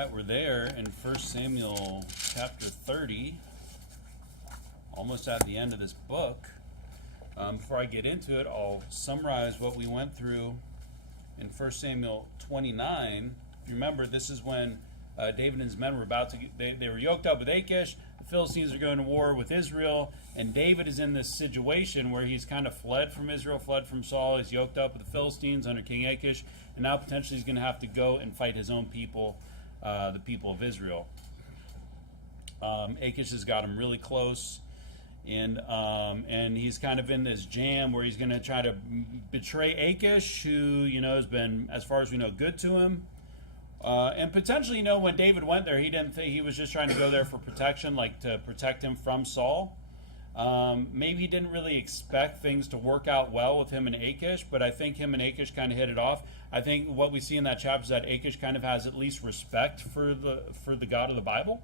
right, we're there in 1 Samuel chapter 30, almost at the end of this book. Before I get into it, I'll summarize what we went through in 1 Samuel 29. If you remember, this is when David and his men were about to they were yoked up with Achish. The Philistines are going to war with Israel, and David is in this situation where he's kind of fled from Israel, fled from Saul. He's yoked up with the Philistines under King Achish, and now potentially he's going to have to go and fight his own people, the people of Israel. Achish has got him really close, and he's kind of in this jam where he's going to try to betray Achish, who has been, as far as we know, good to him. And potentially, when David went there, he didn't think he was just trying to go there for protection, like to protect him from Saul. Maybe he didn't really expect things to work out well with him and Achish, but I think him and Achish kind of hit it off. I think what we see in that chapter is that Achish kind of has at least respect for the God of the Bible.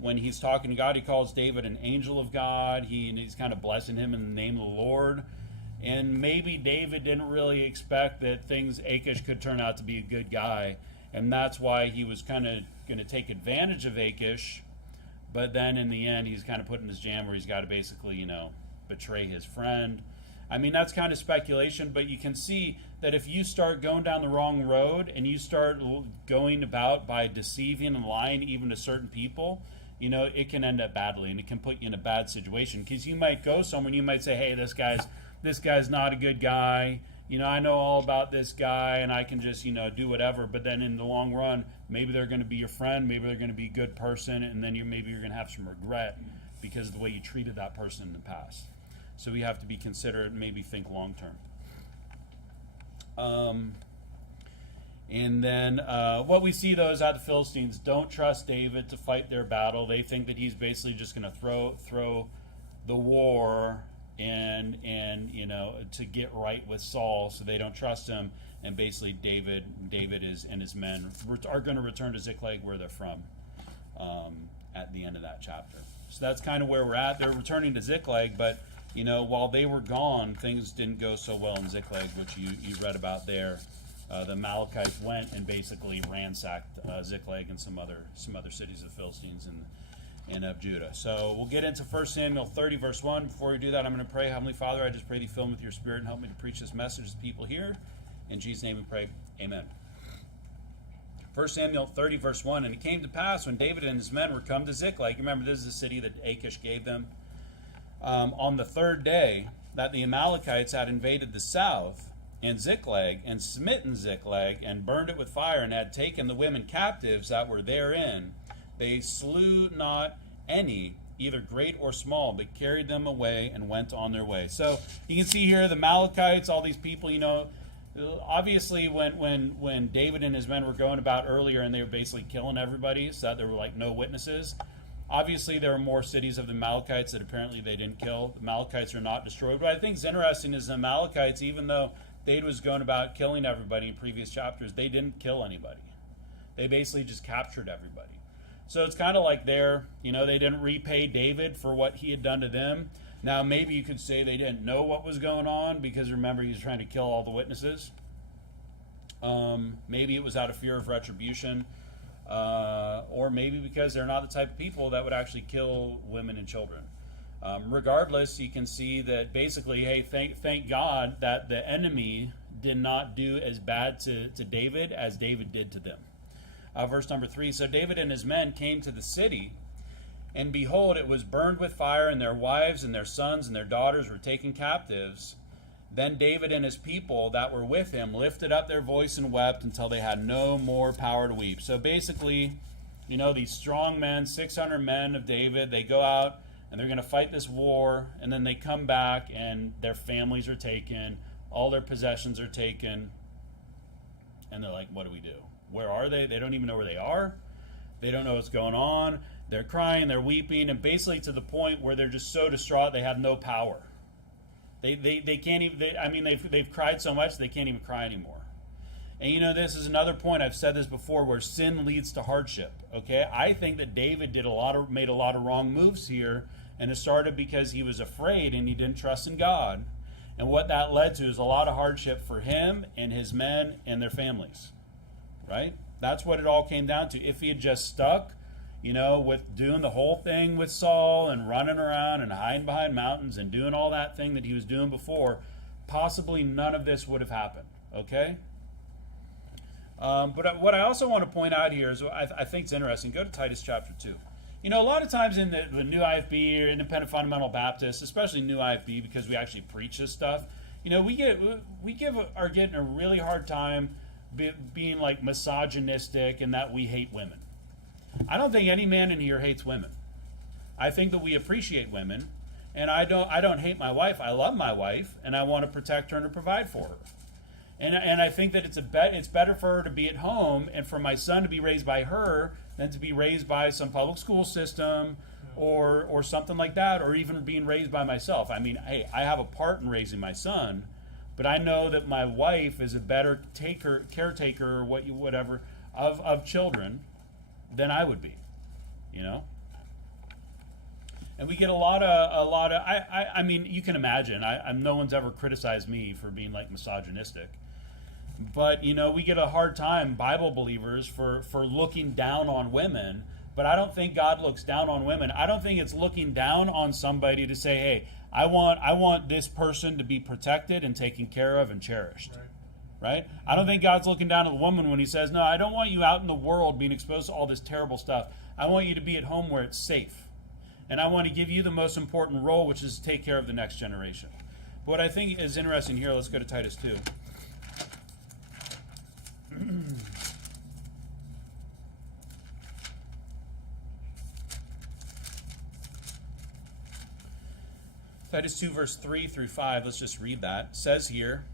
When he's talking to God, he calls David an angel of God. He's kind of blessing him in the name of the Lord. And maybe David didn't really expect that Achish could turn out to be a good guy. And that's why he was kind of going to take advantage of Achish. But then in the end, he's kind of put in this jam where he's got to basically, betray his friend. I mean, that's kind of speculation, but you can see that if you start going down the wrong road and you start going about by deceiving and lying even to certain people, it can end up badly, and it can put you in a bad situation. Because you might go somewhere and you might say, hey, this guy's not a good guy. I know all about this guy, and I can just, do whatever. But then in the long run, maybe they're going to be your friend, maybe they're going to be a good person, and then maybe you're going to have some regret because of the way you treated that person in the past. So we have to be considerate and maybe think long term. And then what we see, though, is that the Philistines don't trust David to fight their battle. They think that he's basically just going to throw the war and to get right with Saul, so they don't trust him. And basically David and his men are going to return to Ziklag, where they're from, at the end of that chapter. So that's kind of where we're at. They're returning to Ziklag, but while they were gone, things didn't go so well in Ziklag, which you read about there. The Amalekites went and basically ransacked Ziklag and some other cities of the Philistines and of Judah. So we'll get into 1 Samuel 30, verse 1. Before we do that, I'm going to pray. Heavenly Father, I just pray thee fill me with your Spirit and help me to preach this message to the people here. In Jesus' name we pray. Amen. 1 Samuel 30, verse 1. And it came to pass when David and his men were come to Ziklag. Remember, this is the city that Achish gave them. On the third day, that the Amalekites had invaded the south and Ziklag, and smitten Ziklag, and burned it with fire, and had taken the women captives that were therein. They slew not any, either great or small, but carried them away and went on their way. So you can see here the Amalekites, all these people, obviously when David and his men were going about earlier and they were basically killing everybody, so that there were no witnesses. Obviously, there are more cities of the Amalekites that apparently they didn't kill. The Amalekites are not destroyed. What I think is interesting is the Amalekites, even though David was going about killing everybody in previous chapters, they didn't kill anybody. They basically just captured everybody. So it's kind of like they didn't repay David for what he had done to them. Now, maybe you could say they didn't know what was going on because, remember, he was trying to kill all the witnesses. Maybe it was out of fear of retribution. Or maybe because they're not the type of people that would actually kill women and children. Regardless, you can see that basically, hey, thank God that the enemy did not do as bad to David as David did to them. Verse number 3, so David and his men came to the city, and behold, it was burned with fire, and their wives and their sons and their daughters were taken captives. Then David and his people that were with him lifted up their voice and wept until they had no more power to weep. So basically, these strong men, 600 men of David, they go out and they're going to fight this war, and then they come back and their families are taken, all their possessions are taken, and they're like, what do we do? Where are they? They don't even know where they are. They don't know what's going on. They're crying, they're weeping, and basically to the point where they're just so distraught they have no power. They can't even, they've cried so much they can't even cry anymore. And this is another point, I've said this before, where sin leads to hardship. Okay? I think that David made a lot of wrong moves here, and it started because he was afraid and he didn't trust in God. And what that led to is a lot of hardship for him and his men and their families. Right? That's what it all came down to. If he had just stuck, with doing the whole thing with Saul and running around and hiding behind mountains and doing all that thing that he was doing before, possibly none of this would have happened, okay? But what I also want to point out here is I think it's interesting. Go to Titus chapter 2. A lot of times in the New IFB or Independent Fundamental Baptist, especially New IFB, because we actually preach this stuff, we are getting a really hard time being like misogynistic and that we hate women. I don't think any man in here hates women. I think that we appreciate women, and I don't hate my wife. I love my wife, and I want to protect her and to provide for her. And I think that it's better for her to be at home and for my son to be raised by her than to be raised by some public school system or something like that, or even being raised by myself. I mean, hey, I have a part in raising my son, but I know that my wife is a better caretaker, or whatever, of children than I would be, And we get a lot of. I mean, you can imagine. No one's ever criticized me for being like misogynistic. But, we get a hard time, Bible believers, for looking down on women. But I don't think God looks down on women. I don't think it's looking down on somebody to say, hey, I want this person to be protected and taken care of and cherished. Right? I don't think God's looking down at the woman when he says, no, I don't want you out in the world being exposed to all this terrible stuff. I want you to be at home where it's safe. And I want to give you the most important role, which is to take care of the next generation. But what I think is interesting here, let's go to Titus 2. Titus 2, verse 3 through 5, let's just read that. It says here,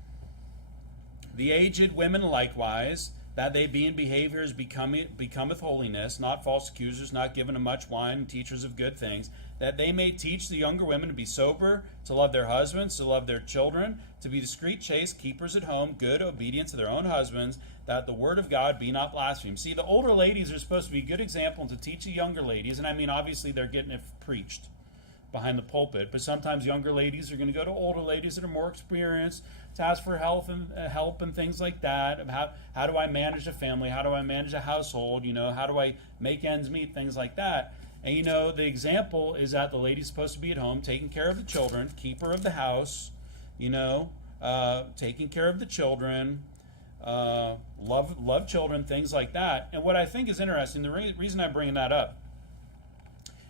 the aged women likewise, that they be in behaviors becometh holiness, not false accusers, not given to much wine, and teachers of good things, that they may teach the younger women to be sober, to love their husbands, to love their children, to be discreet, chaste, keepers at home, good, obedient to their own husbands, that the word of God be not blasphemed. See, the older ladies are supposed to be a good example to teach the younger ladies, and I mean, obviously they're getting it preached behind the pulpit, but sometimes younger ladies are going to go to older ladies that are more experienced to ask for help and things like that. How do I manage a family? How do I manage a household? How do I make ends meet? Things like that. And the example is that the lady's supposed to be at home, taking care of the children, keeper of the house, taking care of the children, love children, things like that. And what I think is interesting, the reason I'm bringing that up,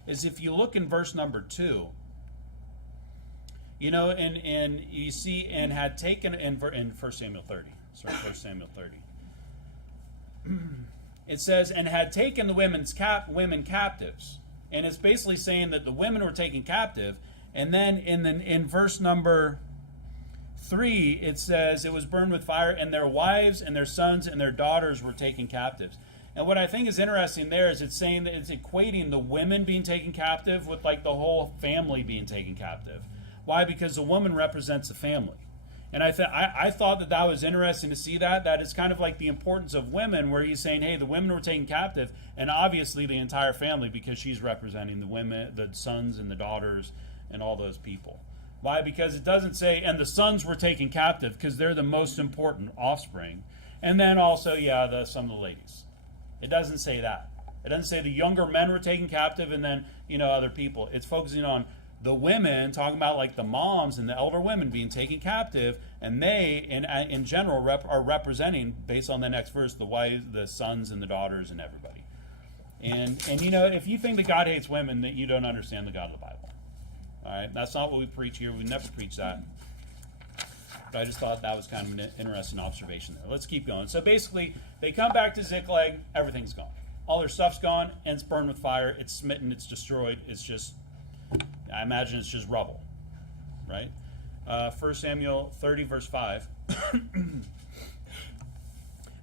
is if you look in verse number 2, and you see, and had taken in 1 Samuel 30. Sorry, 1 Samuel 30. It says, and had taken the women captives. And it's basically saying that the women were taken captive. And then in verse number 3, it says, it was burned with fire, and their wives and their sons and their daughters were taken captives. And what I think is interesting there is it's saying that it's equating the women being taken captive with like the whole family being taken captive. Why? Because the woman represents the family. And I thought that was interesting to see that. That is kind of like the importance of women, where he's saying, hey, the women were taken captive, and obviously the entire family, because she's representing the women, the sons and the daughters and all those people. Why? Because it doesn't say, and the sons were taken captive, because they're the most important offspring. And then also, some of the ladies. It doesn't say that. It doesn't say the younger men were taken captive and then, other people. It's focusing on the women, talking about like the moms and the elder women being taken captive, and they, in general, are representing, based on the next verse, the wives, the sons and the daughters and everybody. And if you think that God hates women, that you don't understand the God of the Bible. All right? That's not what we preach here. We never preach that. But I just thought that was kind of an interesting observation there. Let's keep going. So basically, they come back to Ziklag, everything's gone. All their stuff's gone, and it's burned with fire, it's smitten, it's destroyed, it's just, I imagine it's just rubble, right? 1 Samuel 30, verse 5.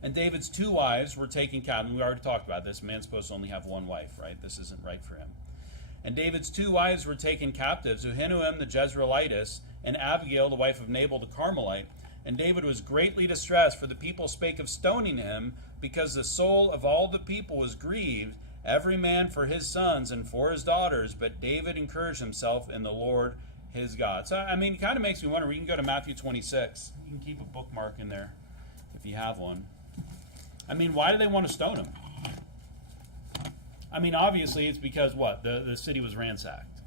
And David's 2 wives were taken captive. We already talked about this. A man's supposed to only have 1 wife, right? This isn't right for him. And David's 2 wives were taken captives, Ahinoam the Jezreelitess, and Abigail, the wife of Nabal the Carmelite. And David was greatly distressed, for the people spake of stoning him, because the soul of all the people was grieved, every man for his sons and for his daughters. But David encouraged himself in the Lord his God. So, I mean, it kind of makes me wonder. We can go to Matthew 26. You can keep a bookmark in there if you have one. I mean, why do they want to stone him? I mean, obviously it's because what? The city was ransacked.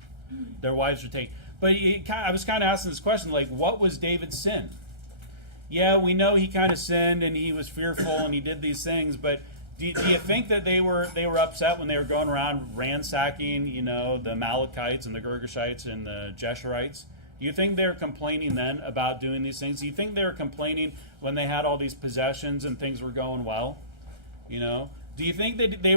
Their wives were taken. But I was kind of asking this question, like, what was David's sin? Yeah, we know he kind of sinned and he was fearful and he did these things, but do you think that they were upset when they were going around ransacking, the Amalekites and the Girgashites and the Jeshurites? Do you think they were complaining then about doing these things? Do you think they were complaining when they had all these possessions and things were going well? Do you think that they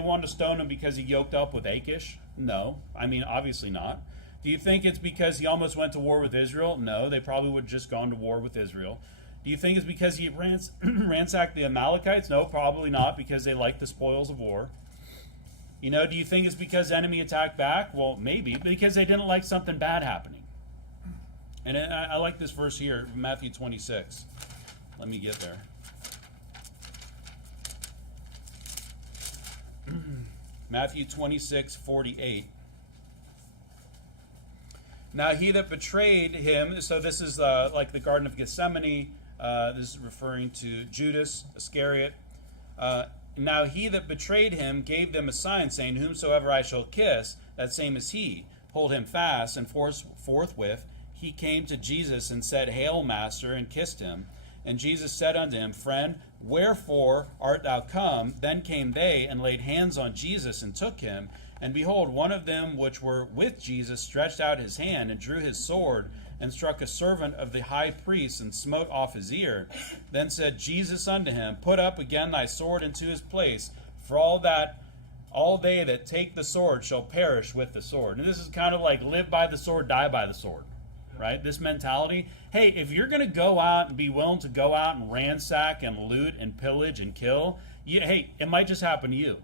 wanted to stone him because he yoked up with Achish? No, I mean obviously not. Do you think it's because he almost went to war with Israel? No, they probably would have just gone to war with Israel. Do you think it's because he ransacked the Amalekites? No, probably not, because they liked the spoils of war. Do you think it's because the enemy attacked back? Well, maybe, because they didn't like something bad happening. And I like this verse here, Matthew 26. Let me get there. Matthew 26:48. Now he that betrayed him, so this is like the Garden of Gethsemane, this is referring to Judas Iscariot. Now he that betrayed him gave them a sign, saying, Whomsoever I shall kiss, that same is he. Hold him fast, and forthwith he came to Jesus and said, Hail, Master, and kissed him. And Jesus said unto him, Friend, wherefore art thou come? Then came they, and laid hands on Jesus, and took him. And behold, one of them which were with Jesus stretched out his hand, and drew his sword, and struck a servant of the high priest, and smote off his ear. Then said Jesus unto him, Put up again thy sword into his place, for all they that take the sword shall perish with the sword. And this is kind of like live by the sword, die by the sword. Right? This mentality. Hey, if you're going to go out and be willing to go out and ransack and loot and pillage and kill, hey, it might just happen to you.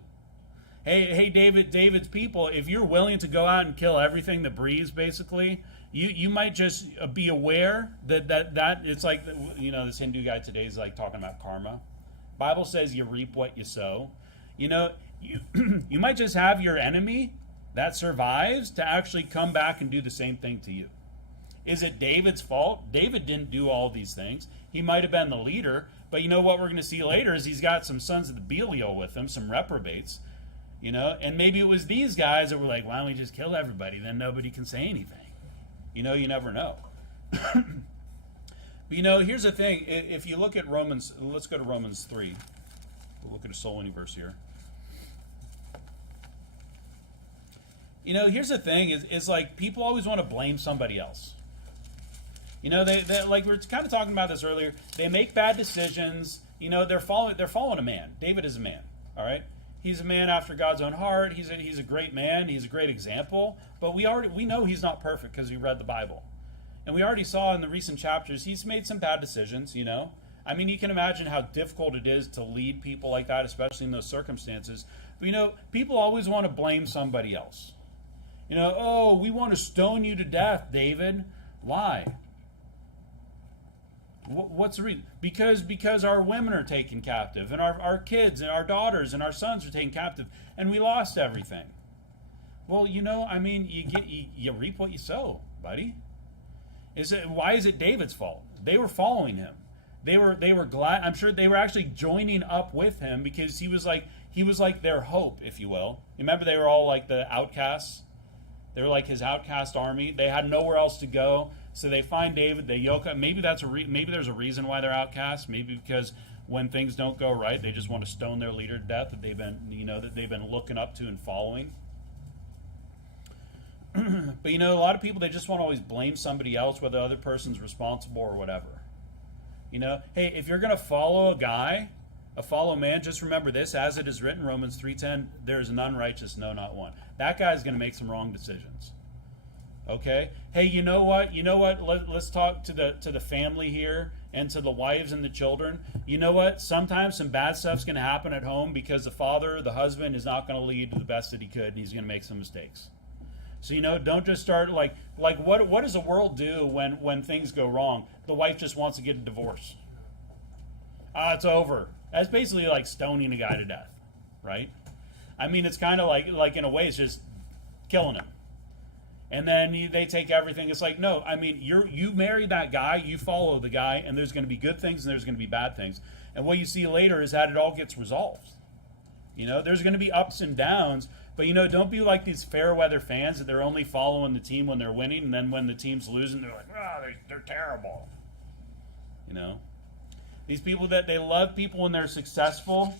Hey, David's people, if you're willing to go out and kill everything that breathes, basically, you might just be aware that it's like, this Hindu guy today is like talking about karma. Bible says you reap what you sow. You might just have your enemy that survives to actually come back and do the same thing to you. Is it David's fault? David didn't do all these things. He might have been the leader, but you know what we're going to see later is he's got some sons of the Belial with him, some reprobates, and maybe it was these guys that were like, why don't we just kill everybody? Then nobody can say anything. You never know. But here's the thing. If you look at Romans, let's go to Romans 3. We'll look at a soul winning verse here. Here's the thing is like people always want to blame somebody else. They like we were kind of talking about this earlier. They make bad decisions. They're following a man. David is a man. All right, he's a man after God's own heart. He's a great man. He's a great example. But we know he's not perfect because we read the Bible, and we already saw in the recent chapters he's made some bad decisions. I mean, you can imagine how difficult it is to lead people like that, especially in those circumstances. But people always want to blame somebody else. Oh, we want to stone you to death, David. Why? What's the reason? Because our women are taken captive, and our kids and our daughters and our sons are taken captive, and we lost everything. Well, I mean, you reap what you sow, buddy. Why is it David's fault? They were following him. They were glad. I'm sure they were actually joining up with him because he was like their hope, if you will. Remember, they were all like the outcasts. They were like his outcast army. They had nowhere else to go, so they find David. They yoke up. Maybe maybe there's a reason why they're outcasts.Maybe because when things don't go right, they just want to stone their leader to death that they've been looking up to and following. But a lot of people, they just want to always blame somebody else, whether the other person's responsible or whatever. Hey, if you're going to follow a fellow man, just remember this, as it is written, Romans 3:10, there is none righteous, no, not one. That guy's going to make some wrong decisions. Okay? Hey, you know what? Let's talk to the family here and to the wives and the children. You know what? Sometimes some bad stuff's going to happen at home because the father, the husband, is not going to lead to the best that he could, and he's going to make some mistakes. So, don't just start like what does the world do when things go wrong? The wife just wants to get a divorce. It's over. That's basically like stoning a guy to death, right? I mean, it's kind of like in a way, it's just killing him. And then they take everything. It's like, no, I mean, you marry that guy, you follow the guy, and there's going to be good things and there's going to be bad things. And what you see later is that it all gets resolved. There's going to be ups and downs, but don't be like these fair weather fans that they're only following the team when they're winning, and then when the team's losing, they're like, they're terrible. These people that they love people when they're successful,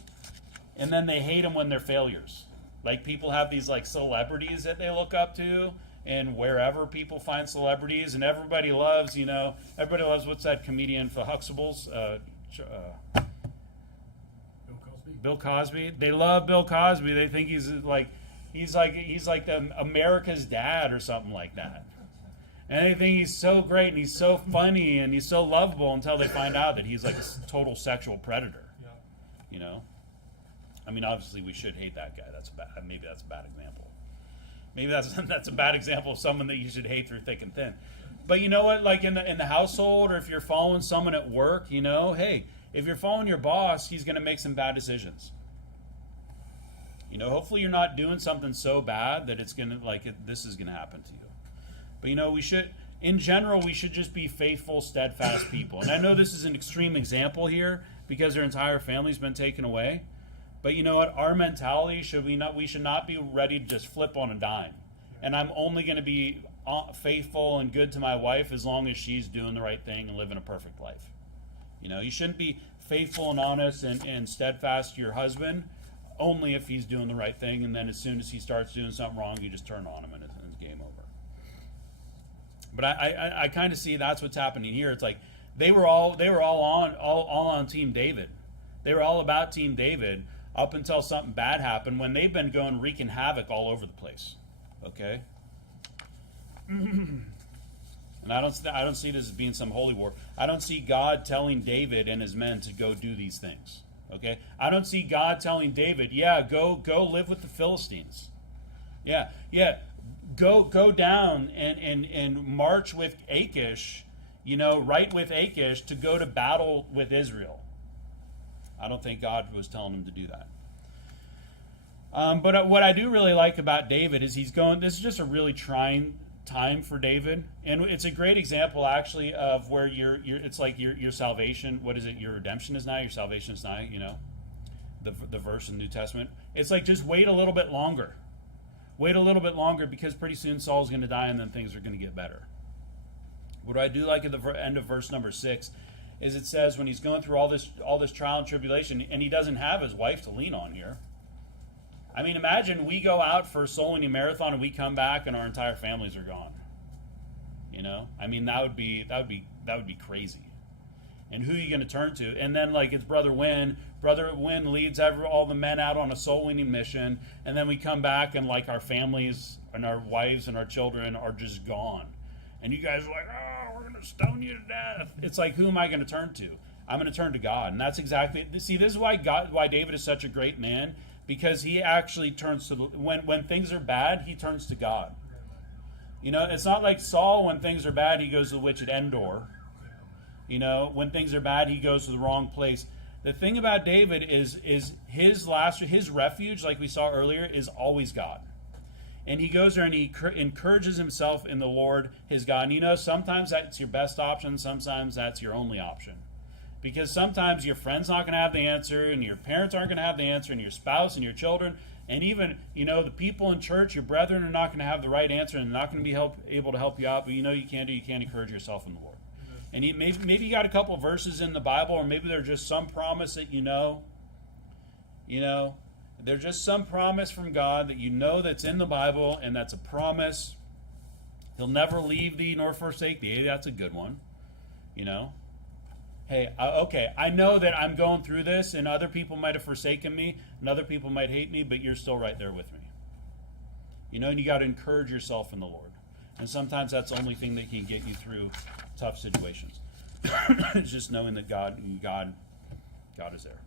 and then they hate them when they're failures. Like people have these like celebrities that they look up to, and wherever people find celebrities, and everybody loves, what's that comedian for Huxtables? Bill Cosby. They love Bill Cosby. They think he's like America's dad or something like that. And they think he's so great and he's so funny and he's so lovable until they find out that he's like a total sexual predator. Yeah. I mean, obviously we should hate that guy. Maybe that's a bad example. Maybe that's a bad example of someone that you should hate through thick and thin. But you know what? Like in the household, or if you're following someone at work, hey, if you're following your boss, he's going to make some bad decisions. Hopefully you're not doing something so bad that it's going to this is going to happen to you. But we should, in general, we should just be faithful, steadfast people. And I know this is an extreme example here because their entire family's been taken away. But you know what? Our mentality we should not be ready to just flip on a dime. And I'm only going to be faithful and good to my wife as long as she's doing the right thing and living a perfect life. You shouldn't be faithful and honest and steadfast to your husband only if he's doing the right thing, and then as soon as he starts doing something wrong, you just turn on him and it's game over. But I kind of see that's what's happening here. It's like they were all on Team David. They were all about Team David up until something bad happened, when they've been going wreaking havoc all over the place. Okay? And I don't see this as being some holy war. I don't see God telling David and his men to go do these things. Okay? I don't see God telling David, go live with the Philistines. Yeah. Go down and march with Achish, right with Achish to go to battle with Israel. I don't think God was telling him to do that. But what I do really like about David is this is just a really trying time for David, and it's a great example actually of where it's like your salvation, what is it, your redemption is nigh, your salvation is nigh, the verse in the New Testament. It's like, just wait a little bit longer, because pretty soon Saul's going to die and then things are going to get better. What I do like at the end of verse number 6 is it says when he's going through all this trial and tribulation, and he doesn't have his wife to lean on here. I mean, imagine we go out for a soul winning marathon and we come back and our entire families are gone. I mean, that would be crazy. And who are you going to turn to? And then it's Brother Wynn. Brother Wynn leads all the men out on a soul winning mission, and then we come back and our families and our wives and our children are just gone. And you guys are like, we're going to stone you to death. It's like, who am I going to turn to? I'm going to turn to God. And that's exactly, see, this is why David is such a great man, because he actually turns to, when things are bad, he turns to God. It's not like Saul, when things are bad, he goes to the witch at Endor. When things are bad, he goes to the wrong place. The thing about David is his refuge, like we saw earlier, is always God. And he goes there and he encourages himself in the Lord, his God. And sometimes that's your best option, sometimes that's your only option. Because sometimes your friend's not going to have the answer, and your parents aren't going to have the answer, and your spouse and your children, and even, the people in church, your brethren, are not going to have the right answer, and they're not going to be able to help you out. But you can't encourage yourself in the Lord. And maybe you got a couple of verses in the Bible, or maybe there's just some promise that there's just some promise from God that that's in the Bible, and that's a promise. He'll never leave thee nor forsake thee. Hey, that's a good one. Hey, okay, I know that I'm going through this, and other people might have forsaken me, and other people might hate me, but you're still right there with me. And you got to encourage yourself in the Lord. And sometimes that's the only thing that can get you through tough situations. It's just knowing that God is there.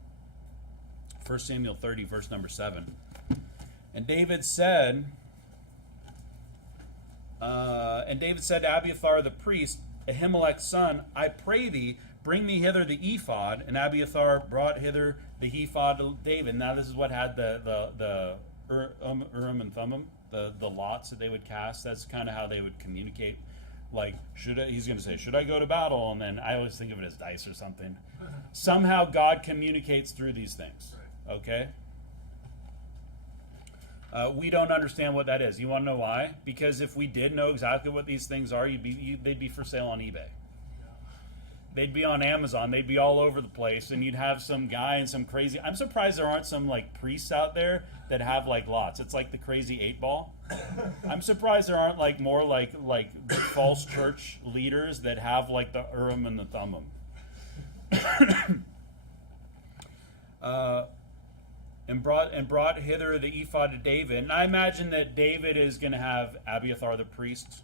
1 Samuel 30, verse number 7. And David said to Abiathar the priest, Ahimelech's son, I pray thee, bring me hither the ephod. And Abiathar brought hither the ephod to David. Now this is what had the Urim and Thummim, the lots that they would cast. That's kind of how they would communicate Like, he's going to say, should I go to battle? And then I always think of it as dice or something. Somehow God communicates through these things. Okay? We don't understand what that is. You want to know why? Because if we did know exactly what these things are, they'd be for sale on eBay. They'd be on Amazon. They'd be all over the place, and you'd have some guy and some crazy. I'm surprised there aren't some like priests out there that have like lots. It's like the crazy 8-ball. I'm surprised there aren't like more like false church leaders that have like the Urim and the Thummim. And brought hither the ephod to David. And I imagine that David is going to have Abiathar the priest,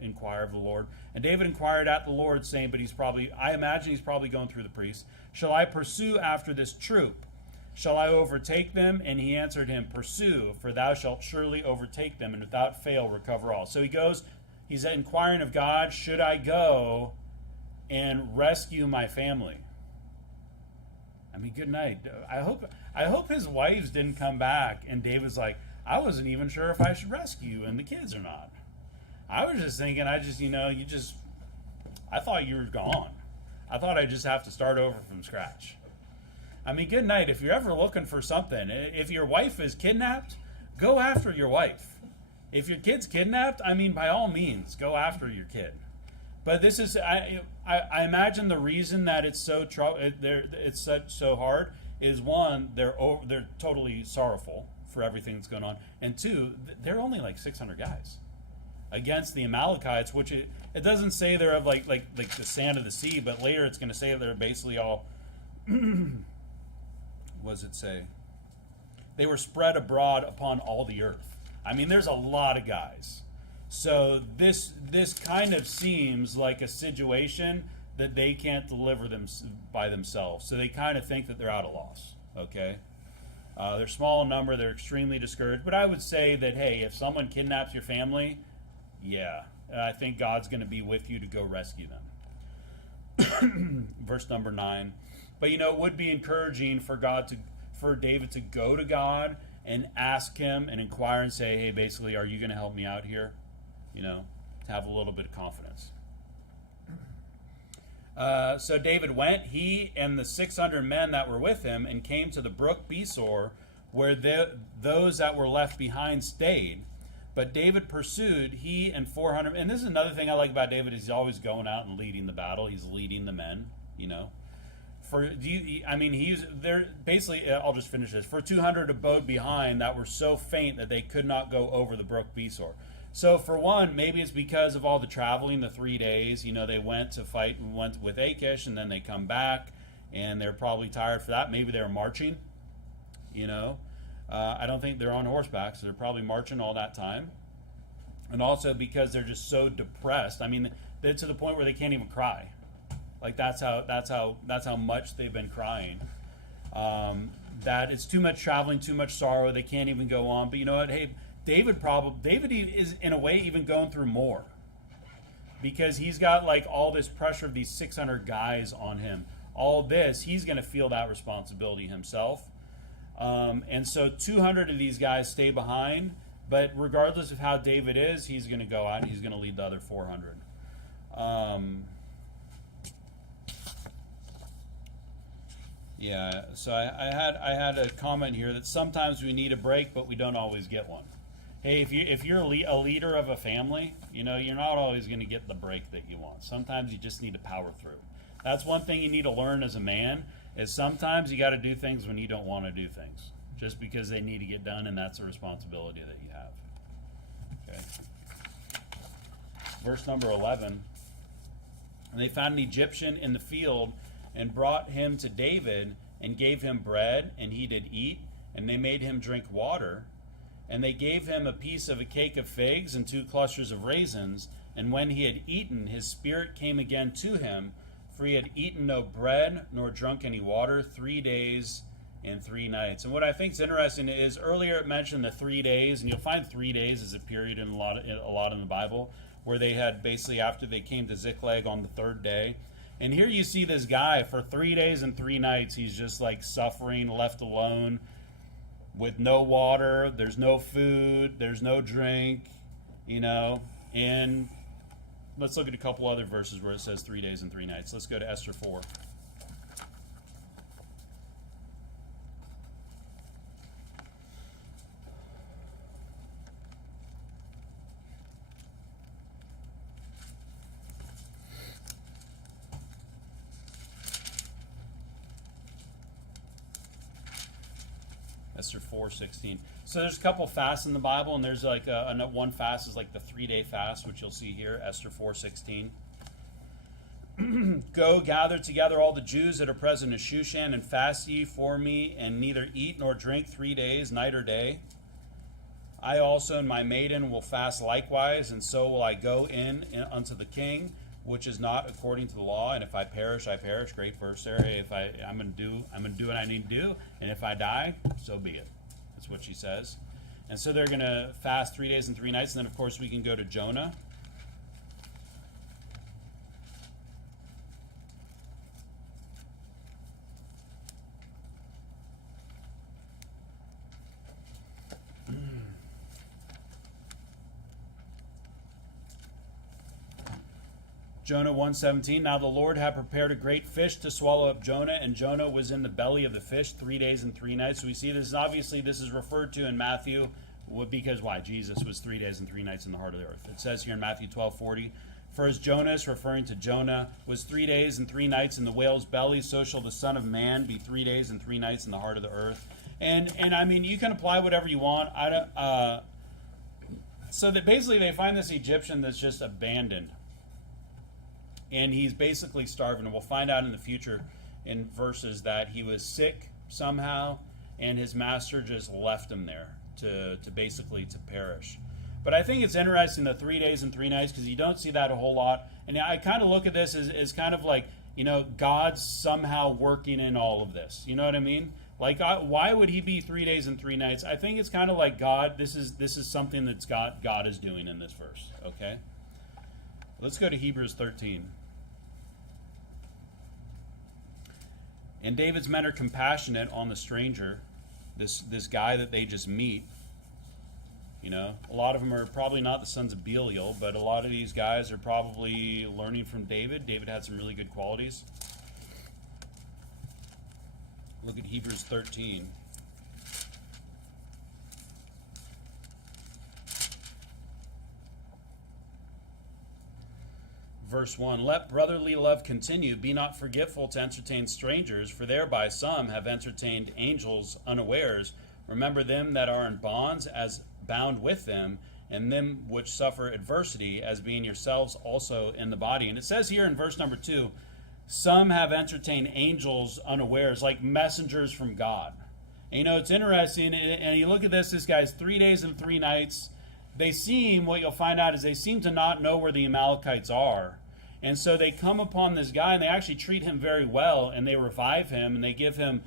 inquire of the Lord. And David inquired at the Lord, saying, but I imagine he's probably going through the priest. Shall I pursue after this troop? Shall I overtake them? And he answered him, pursue, for thou shalt surely overtake them, and without fail recover all. So he's inquiring of God, should I go and rescue my family? I mean, good night. I hope his wives didn't come back and David's like, I wasn't even sure if I should rescue you and the kids or not. I was just thinking, I thought you were gone. I thought I'd just have to start over from scratch. I mean, good night. If you're ever looking for something, if your wife is kidnapped, go after your wife. If your kid's kidnapped, I mean, by all means, go after your kid. But this is, I imagine the reason that it's so hard is one, they're totally sorrowful for everything that's going on, and two, they're only like 600 guys against the Amalekites, which it doesn't say they're of like the sand of the sea, but later it's going to say they're basically all. What does it say? They were spread abroad upon all the earth. I mean, there's a lot of guys. So this kind of seems like a situation that they can't deliver them by themselves. So they kind of think that they're out of loss. Okay, they're small in number. They're extremely discouraged. But I would say that, hey, if someone kidnaps your family, yeah, I think God's going to be with you to go rescue them. Verse number 9. But it would be encouraging for David to go to God and ask him and inquire and say, hey, basically, are you going to help me out here? To have a little bit of confidence. So David went, he and the 600 men that were with him, and came to the brook Besor, where those that were left behind stayed. But David pursued, he and 400. And this is another thing I like about David, is he's always going out and leading the battle. He's leading the men, They're basically, I'll just finish this. For 200 abode behind that were so faint that they could not go over the brook Besor. So for one, maybe it's because of all the traveling, the 3 days. They went to fight and went with Achish, and then they come back, and they're probably tired for that. Maybe they're marching. I don't think they're on horseback, so they're probably marching all that time. And also because they're just so depressed. I mean, they're to the point where they can't even cry. Like that's how much they've been crying. That it's too much traveling, too much sorrow. They can't even go on. But you know what? Hey, David is in a way even going through more, because he's got like all this pressure of these 600 guys on him. All this, he's going to feel that responsibility himself. And so 200 of these guys stay behind, but regardless of how David is, he's going to go out and he's going to lead the other 400. So I had a comment here that sometimes we need a break, but we don't always get one. Hey, if you're a leader of a family, you're not always going to get the break that you want. Sometimes you just need to power through. That's one thing you need to learn as a man, is sometimes you got to do things when you don't want to do things, just because they need to get done, and that's a responsibility that you have. Okay. Verse number 11. And they found an Egyptian in the field, and brought him to David, and gave him bread, and he did eat, and they made him drink water. And they gave him a piece of a cake of figs and 2 clusters of raisins. And when he had eaten, his spirit came again to him, for he had eaten no bread, nor drunk any water, 3 days and 3 nights. And what I think is interesting is, earlier it mentioned the 3 days, and you'll find 3 days is a period in a lot in the Bible, where they had basically, after they came to Ziklag on the 3rd day. And here you see this guy for 3 days and 3 nights. He's just like suffering, left alone, with no water. There's no food. There's no drink, in let's look at a couple other verses where it says 3 days and 3 nights. Let's go to Esther 4. Esther 4:16. So there's a couple fasts in the Bible, and there's like one fast is like the 3-day fast, which you'll see here, Esther 4:16. Go gather together all the Jews that are present in Shushan, and fast ye for me, and neither eat nor drink 3 days, night or day. I also and my maiden will fast likewise, and so will I go in unto the king, which is not according to the law. And if I perish, I perish. Great verse there. If I'm gonna do what I need to do, and if I die, so be it. That's what she says. And so they're gonna fast 3 days and 3 nights, and then of course we can go to Jonah. Jonah 1:17. Now the Lord had prepared a great fish to swallow up Jonah, and Jonah was in the belly of the fish 3 days and 3 nights. So we see this is referred to in Matthew, because why? Jesus was 3 days and 3 nights in the heart of the earth. It says here in Matthew 12:40, for as Jonas, referring to Jonah, was 3 days and 3 nights in the whale's belly, so shall the Son of Man be 3 days and 3 nights in the heart of the earth. And I mean, you can apply whatever you want. So that basically they find this Egyptian that's just abandoned. And he's basically starving. And we'll find out in the future in verses that he was sick somehow, and his master just left him there to basically to perish. But I think it's interesting, the 3 days and 3 nights, because you don't see that a whole lot. And I kind of look at this as kind of like, God's somehow working in all of this. You know what I mean? Like, why would he be 3 days and 3 nights? I think it's kind of like God. This is something that's God is doing in this verse. Okay. Let's go to Hebrews 13. And David's men are compassionate on the stranger, this guy that they just meet. A lot of them are probably not the sons of Belial, but a lot of these guys are probably learning from David. David had some really good qualities. Look at Hebrews 13. Verse 1, let brotherly love continue. Be not forgetful to entertain strangers, for thereby some have entertained angels unawares. Remember them that are in bonds as bound with them, and them which suffer adversity as being yourselves also in the body. And it says here in verse number 2, some have entertained angels unawares, like messengers from God. And it's interesting, and you look at this guy's 3 days and 3 nights. What you'll find out is they seem to not know where the Amalekites are. And so they come upon this guy, and they actually treat him very well, and they revive him, and they give him,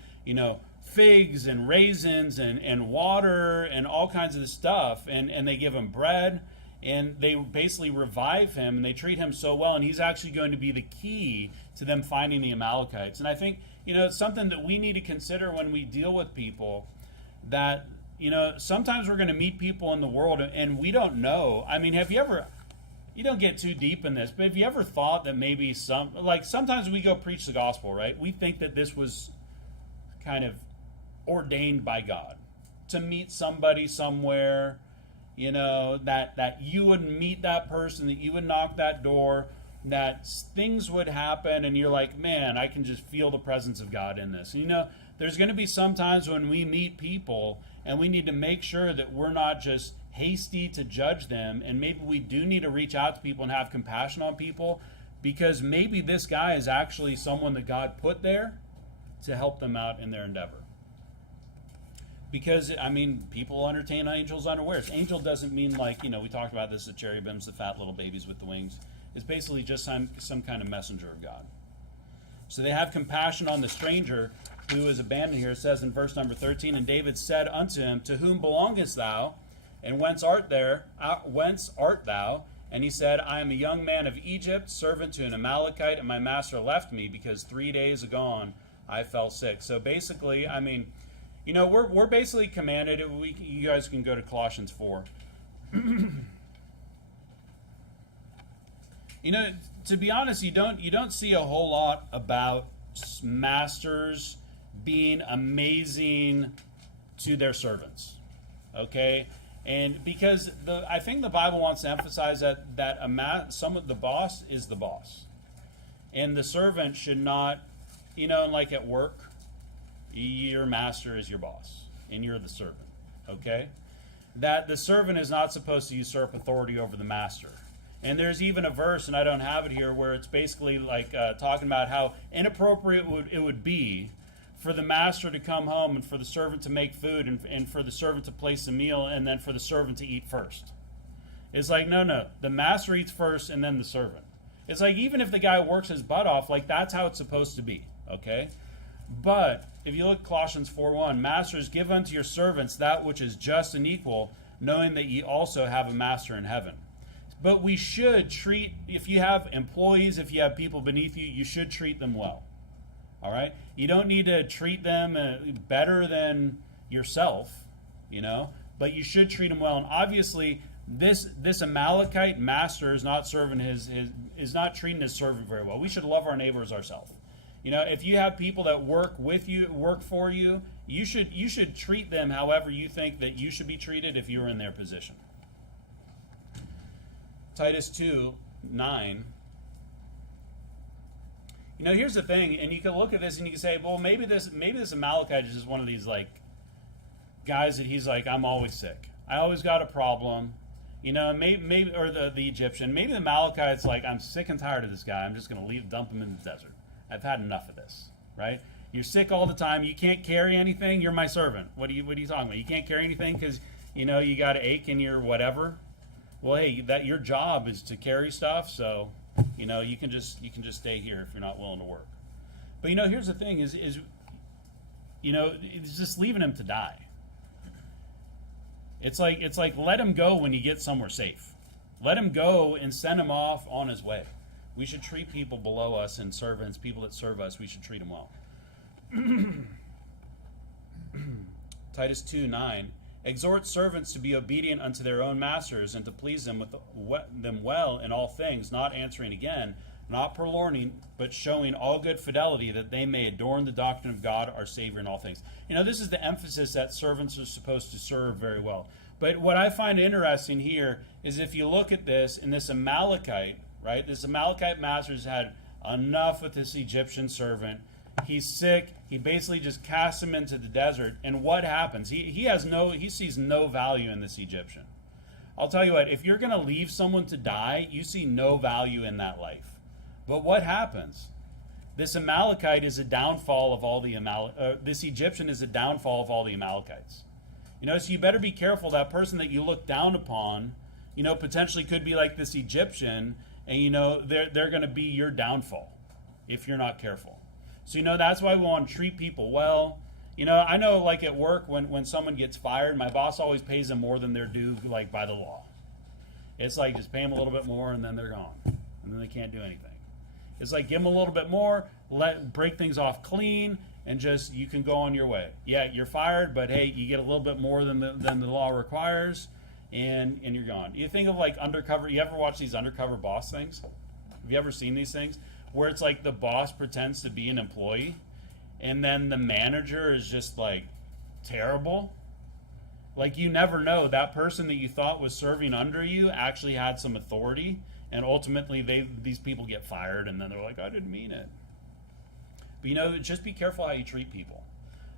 figs and raisins and water and all kinds of this stuff, and they give him bread, and they basically revive him, and they treat him so well, and he's actually going to be the key to them finding the Amalekites. And I think, it's something that we need to consider when we deal with people, that, sometimes we're going to meet people in the world, and we don't know. I mean, you don't get too deep in this, but have you ever thought that maybe sometimes we go preach the gospel, right? We think that this was kind of ordained by God to meet somebody somewhere, that you would meet that person, that you would knock that door, that things would happen, and you're like, man, I can just feel the presence of God in this. There's going to be some times when we meet people, and we need to make sure that we're not just hasty to judge them, and maybe we do need to reach out to people and have compassion on people, because maybe this guy is actually someone that God put there to help them out in their endeavor. Because, people entertain angels unawares. Angel doesn't mean like, we talked about this, the cherubims, the fat little babies with the wings. It's basically just some kind of messenger of God. So they have compassion on the stranger who is abandoned here. It says in verse number 13, and David said unto him, to whom belongest thou? And whence art thou? And he said, I am a young man of Egypt, servant to an Amalekite, and my master left me because 3 days agone I fell sick. So basically, we're basically commanded. You guys can go to Colossians 4. You know, to be honest, you don't see a whole lot about masters being amazing to their servants. Okay? And because I think the Bible wants to emphasize that the boss is the boss. And the servant should not, like at work, your master is your boss and you're the servant. Okay? That the servant is not supposed to usurp authority over the master. And there's even a verse, and I don't have it here, where it's basically like talking about how inappropriate it would be for the master to come home and for the servant to make food and for the servant to place a meal and then for the servant to eat first. It's like, no, the master eats first and then the servant. It's like even if the guy works his butt off, like that's how it's supposed to be, okay? But if you look at Colossians 4:1, masters, give unto your servants that which is just and equal, knowing that ye also have a master in heaven. But we should treat, if you have employees, if you have people beneath you, you should treat them well. All right? You don't need to treat them better than yourself, but you should treat them well. And obviously, this Amalekite master is not serving is not treating his servant very well. We should love our neighbors ourselves. If you have people that work for you, you should treat them however you think that you should be treated if you were in their position. Titus 2:9. Here's the thing, and you can look at this and you can say, well, maybe this Amalekite is just one of these like guys that he's like, I'm always sick. I always got a problem. Maybe or the Egyptian. Maybe the Amalekite's like, I'm sick and tired of this guy. I'm just going to dump him in the desert. I've had enough of this, right? You're sick all the time. You can't carry anything. You're my servant. What are you talking about? You can't carry anything because you got an ache in your whatever. Well, hey, that your job is to carry stuff, so you can just stay here if you're not willing to work. But here's the thing: is it's just leaving him to die. It's like let him go when you get somewhere safe. Let him go and send him off on his way. We should treat people below us and servants, people that serve us. We should treat them well. Titus 2:9. Exhort servants to be obedient unto their own masters and to please them them well in all things, not answering again, not purloining, but showing all good fidelity, that they may adorn the doctrine of God our Savior in all things. This is the emphasis that servants are supposed to serve very well. But what I find interesting here is if you look at this, in this Amalekite, right? This Amalekite master has had enough with this Egyptian servant. He's sick. He basically just casts him into the desert. And what happens? He sees no value in this Egyptian. I'll tell you what, if you're going to leave someone to die, you see no value in that life. But what happens? This Amalekite is a downfall of all the this Egyptian is a downfall of all the Amalekites. So you better be careful. That person that you look down upon, potentially could be like this Egyptian, and they're going to be your downfall if you're not careful. So, that's why we want to treat people well. I know like at work when someone gets fired, my boss always pays them more than they're due, like by the law. It's like just pay them a little bit more and then they're gone. And then they can't do anything. It's like give them a little bit more, break things off clean, and just you can go on your way. Yeah, you're fired, but hey, you get a little bit more than the law requires, and you're gone. You think of like undercover, you ever watch these undercover boss things? Have you ever seen these things? Where it's like the boss pretends to be an employee and then the manager is just like terrible. Like you never know, that person that you thought was serving under you actually had some authority, and ultimately these people get fired and then they're like, I didn't mean it. But just be careful how you treat people.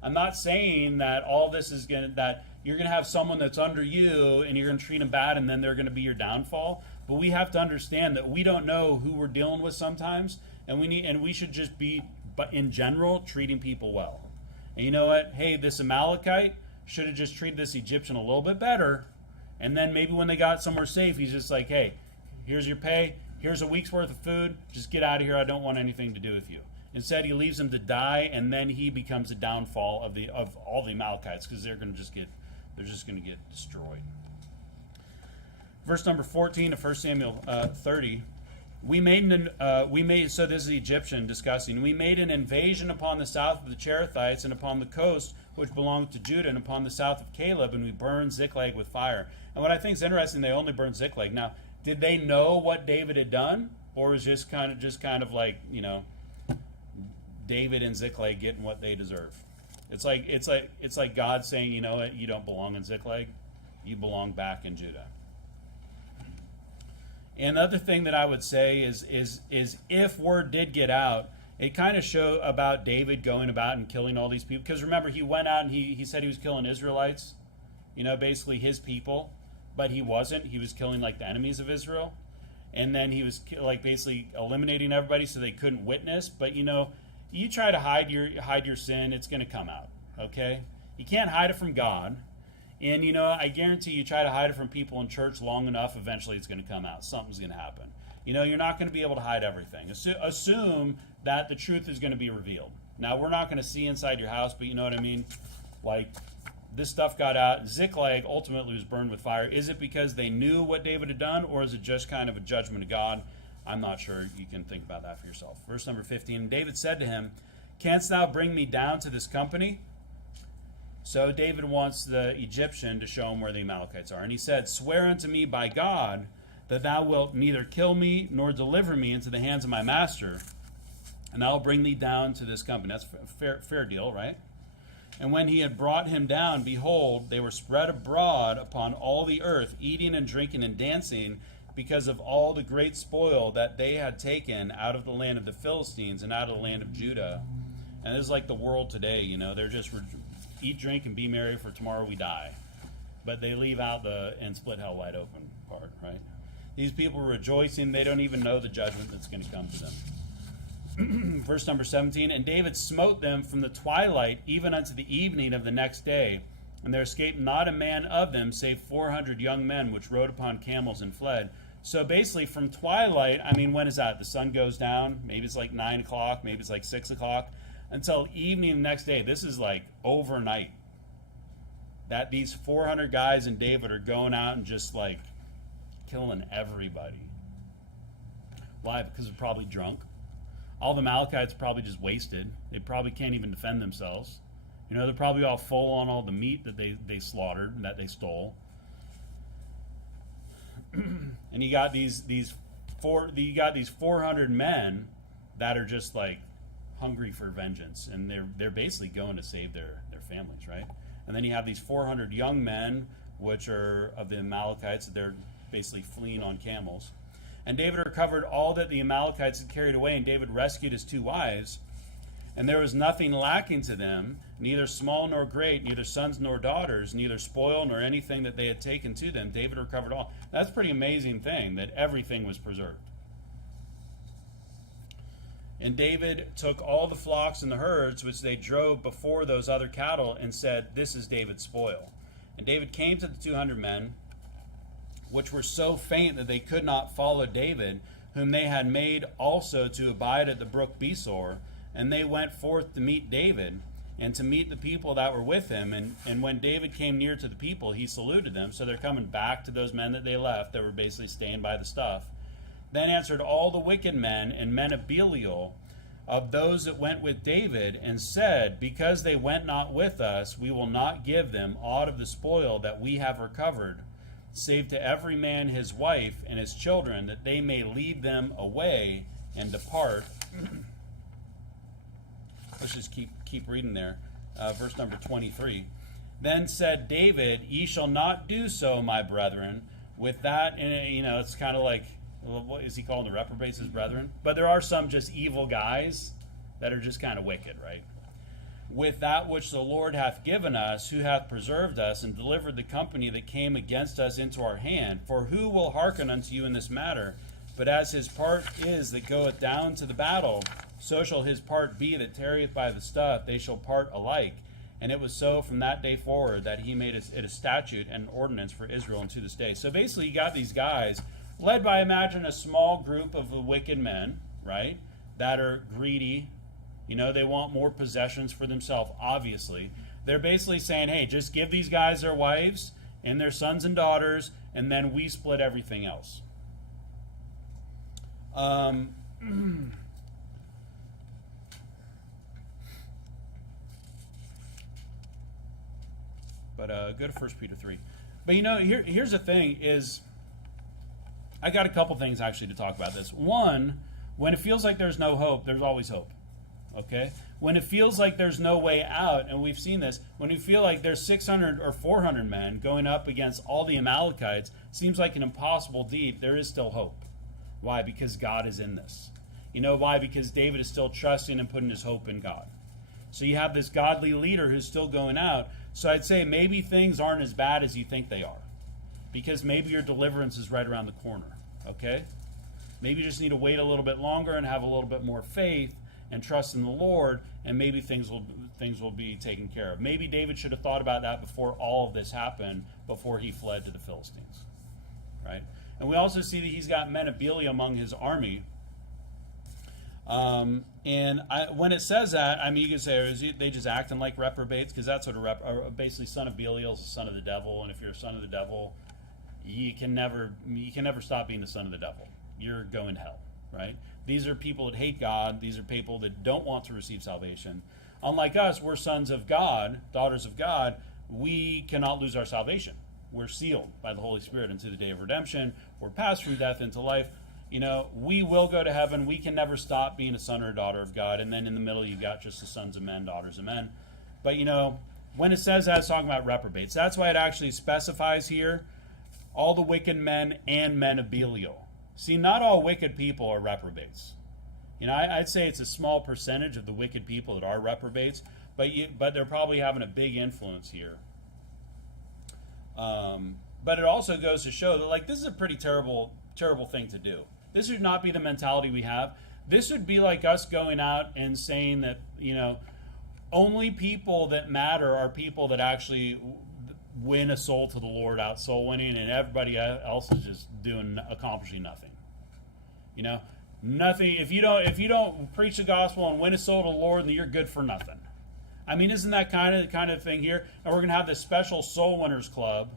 I'm not saying that all this is that you're gonna have someone that's under you and you're gonna treat them bad and then they're gonna be your downfall. But we have to understand that we don't know who we're dealing with sometimes, and we should just be, but in general, treating people well. And you know what? Hey, this Amalekite should have just treated this Egyptian a little bit better, and then maybe when they got somewhere safe, he's just like, hey, here's your pay, here's a week's worth of food, just get out of here. I don't want anything to do with you. Instead, he leaves them to die, and then he becomes a downfall of all the Amalekites because they're just going to get destroyed. Verse number 14 of 1 Samuel 30. So this is the Egyptian discussing. We made an invasion upon the south of the Cherethites and upon the coast which belonged to Judah and upon the south of Caleb, and we burned Ziklag with fire. And what I think is interesting, they only burned Ziklag. Now, did they know what David had done? or is just kind of like, you know, David and Ziklag getting what they deserve? It's like God saying, you know what, you don't belong in Ziklag, you belong back in Judah. And the other thing that I would say is if word did get out, it kind of showed about David going about and killing all these people. Because remember, he went out and he said he was killing Israelites, you know, basically his people, but he wasn't. He was killing like the enemies of Israel. And then he was like basically eliminating everybody so they couldn't witness. But you know, you try to hide your sin, it's going to come out. Okay, you can't hide it from God. And you know, I guarantee you try to hide it from people in church long enough, eventually it's going to come out. Something's going to happen. You know, you're not going to be able to hide everything. Assume that the truth is going to be revealed. Now, we're not going to see inside your house, but you know what I mean? Like, this stuff got out. Ziklag ultimately was burned with fire. Is it because they knew what David had done, or is it just kind of a judgment of God? I'm not sure. You can think about that for yourself. Verse number 15, David said to him, "Canst thou bring me down to this company?" So David wants the Egyptian to show him where the Amalekites are. And he said, "Swear unto me by God that thou wilt neither kill me nor deliver me into the hands of my master, and I will bring thee down to this company." That's a fair deal, right? And when he had brought him down, behold, they were spread abroad upon all the earth, eating and drinking and dancing, because of all the great spoil that they had taken out of the land of the Philistines and out of the land of Judah. And this is like the world today, you know, they're just eat, drink, and be merry, for tomorrow we die. But they leave out the and split hell wide open part, right? These people are rejoicing. They don't even know the judgment that's going to come to them. Verse number 17, and David smote them from the twilight even unto the evening of the next day, and there escaped not a man of them, save 400 young men, which rode upon camels and fled. So basically from twilight, I mean, when is that? The sun goes down. Maybe it's like 9 o'clock. Maybe it's like 6 o'clock. Until evening the next day. This is like overnight. That these 400 guys and David are going out and just like killing everybody. Why? Because they're probably drunk. All the Amalekites are probably just wasted. They probably can't even defend themselves. You know, they're probably all full on all the meat that they slaughtered and that they stole. And you got these 400 men that are just like hungry for vengeance, and they're basically going to save their families, right? And then you have these 400 young men, which are of the Amalekites. They're basically fleeing on camels. And David recovered all that the Amalekites had carried away, and David rescued his 2 wives. And there was nothing lacking to them, neither small nor great, neither sons nor daughters, neither spoil nor anything that they had taken to them. David recovered all. That's a pretty amazing thing, that everything was preserved. And David took all the flocks and the herds which they drove before those other cattle, and said, "This is David's spoil." And David came to the 200 men, which were so faint that they could not follow David, whom they had made also to abide at the brook Besor. And they went forth to meet David, and to meet the people that were with him. And when David came near to the people, he saluted them. So they're coming back to those men that they left, that were basically staying by the stuff. Then answered all the wicked men and men of Belial, of those that went with David, and said, "Because they went not with us, we will not give them aught of the spoil that we have recovered, save to every man his wife and his children, that they may lead them away and depart." Let's just keep reading there. Verse number 23. Then said David, "Ye shall not do so, my brethren." With that, and you know, it's kind of like, what is he calling the reprobates his brethren? But there are some just evil guys that are just kind of wicked, right? "With that which the Lord hath given us, who hath preserved us, and delivered the company that came against us into our hand. For who will hearken unto you in this matter? But as his part is that goeth down to the battle, so shall his part be that tarrieth by the stuff. They shall part alike. And it was so from that day forward, that he made it a statute and an ordinance for Israel unto this day." So basically you got these guys led by, imagine, a small group of wicked men, right, that are greedy. You know, they want more possessions for themselves, obviously. They're basically saying, hey, just give these guys their wives and their sons and daughters, and then we split everything else. But go to 1 Peter 3. But you know, here's the thing is, I got a couple things actually to talk about this. One, when it feels like there's no hope, there's always hope. Okay? When it feels like there's no way out, and we've seen this, when you feel like there's 600 or 400 men going up against all the Amalekites, seems like an impossible deed, there is still hope. Why? Because God is in this. You know why? Because David is still trusting and putting his hope in God. So you have this godly leader who's still going out. So I'd say maybe things aren't as bad as you think they are. Because maybe your deliverance is right around the corner. Okay? Maybe you just need to wait a little bit longer and have a little bit more faith and trust in the Lord, and maybe things will be taken care of. Maybe David should have thought about that before all of this happened, before he fled to the Philistines. Right? And we also see that he's got men of Belial among his army. When it says that, I mean, you can say, is they just acting like reprobates? Because that's what basically son of Belial is the son of the devil, and if you're a son of the devil, you can never stop being the son of the devil. You're going to hell, right? These are people that hate God. These are people that don't want to receive salvation. Unlike us, we're sons of God, daughters of God. We cannot lose our salvation. We're sealed by the Holy Spirit into the day of redemption. We're passed through death into life. You know, we will go to heaven. We can never stop being a son or a daughter of God. And then in the middle, you've got just the sons of men, daughters of men. But, you know, when it says that, it's talking about reprobates. That's why it actually specifies here all the wicked men and men of Belial. See, not all wicked people are reprobates. You know, I'd say it's a small percentage of the wicked people that are reprobates, but they're probably having a big influence here. But it also goes to show that, like, this is a pretty terrible thing to do. This should not be the mentality we have. This would be like us going out and saying that, you know, only people that matter are people that actually win a soul to the Lord out soul winning, and everybody else is just accomplishing nothing. You know, nothing. If you don't preach the gospel and win a soul to the Lord, then you're good for nothing. I mean, isn't that kind of thing here? And we're going to have this special soul winners club,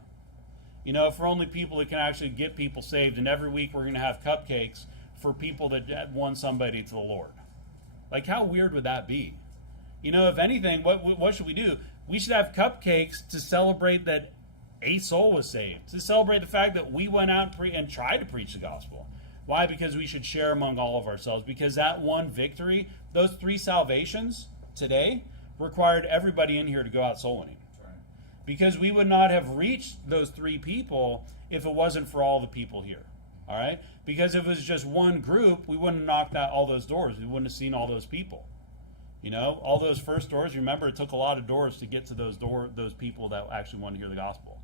you know, for only people that can actually get people saved. And every week we're going to have cupcakes for people that won somebody to the Lord. Like, how weird would that be? You know, if anything, what should we do? We should have cupcakes to celebrate that a soul was saved, to celebrate the fact that we went out and tried to preach the gospel. Why? Because we should share among all of ourselves. Because that one victory, those 3 salvations today, required everybody in here to go out soul winning. Right. Because we would not have reached those 3 people if it wasn't for all the people here. All right? Because if it was just one group, we wouldn't have knocked out all those doors. We wouldn't have seen all those people. You know, all those first doors, remember, it took a lot of doors to get to those people that actually wanted to hear the gospel.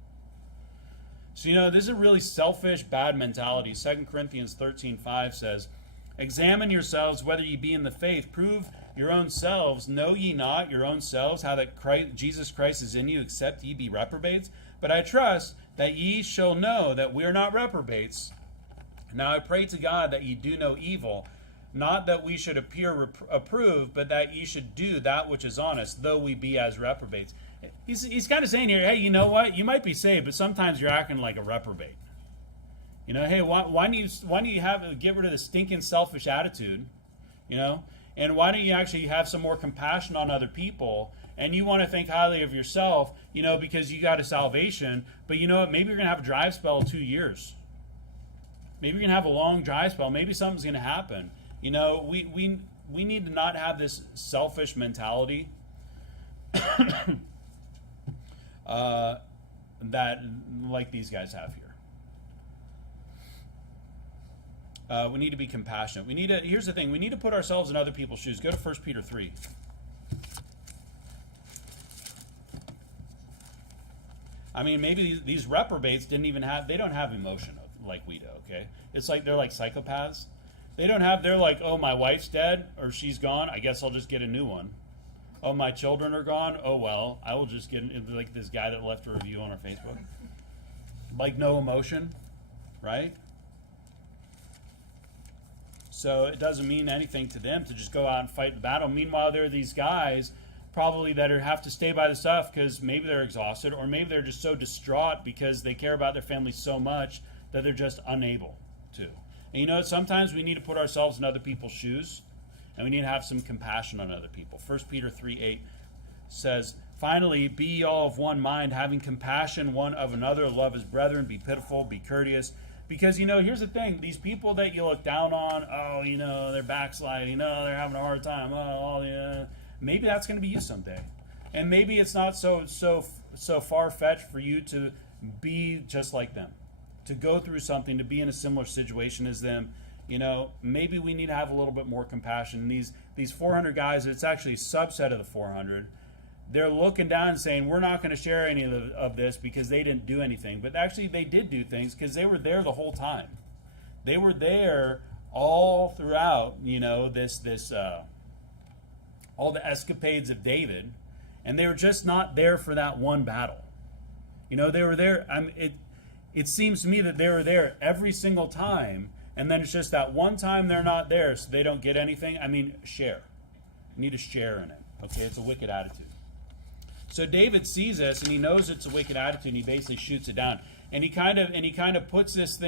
So, you know, this is a really selfish, bad mentality. 2 Corinthians 13:5 says, "Examine yourselves whether ye be in the faith. Prove your own selves. Know ye not your own selves how that Jesus Christ is in you, except ye be reprobates? But I trust that ye shall know that we are not reprobates. Now I pray to God that ye do no evil, not that we should appear approved, but that ye should do that which is honest, though we be as reprobates." He's kind of saying here, hey, you know what? You might be saved, but sometimes you're acting like a reprobate. You know, hey, why don't you get rid of the stinking selfish attitude, you know? And why don't you actually have some more compassion on other people? And you want to think highly of yourself, you know, because you got a salvation. But you know what? Maybe you're going to have a dry spell of 2 years. Maybe you're going to have a long dry spell. Maybe something's going to happen. You know, we need to not have this selfish mentality that like these guys have here. We need to be compassionate. Here's the thing. We need to put ourselves in other people's shoes. Go to 1 Peter 3. I mean, maybe these reprobates they don't have emotion like we do, okay? It's like they're like psychopaths. They're like, oh, my wife's dead or she's gone. I guess I'll just get a new one. Oh, my children are gone. Oh, well, I will just get like this guy that left a review on our Facebook. Like no emotion, right? So it doesn't mean anything to them to just go out and fight the battle. Meanwhile, there are these guys probably that have to stay by the stuff because maybe they're exhausted or maybe they're just so distraught because they care about their family so much that they're just unable to. And you know, sometimes we need to put ourselves in other people's shoes and we need to have some compassion on other people. 1 Peter 3:8 says, "Finally, be ye all of one mind, having compassion one of another, love as brethren, be pitiful, be courteous, Because, here's the thing. These people that you look down on, they're backsliding, they're having a hard time, maybe that's going to be you someday. And maybe it's not so far-fetched for you to be just like them, to go through something, to be in a similar situation as them. Maybe we need to have a little bit more compassion. These 400 guys, it's actually a subset of the 400. They're looking down and saying, we're not going to share any of this because they didn't do anything. But actually they did do things because they were there the whole time. They were there all throughout, all the escapades of David. And they were just not there for that one battle. They were there. It seems to me that they were there every single time. And then it's just that one time they're not there, so they don't get anything. Share. You need to share in it. Okay, it's a wicked attitude. So David sees this, and he knows it's a wicked attitude, and he basically shoots it down. And he kind of puts this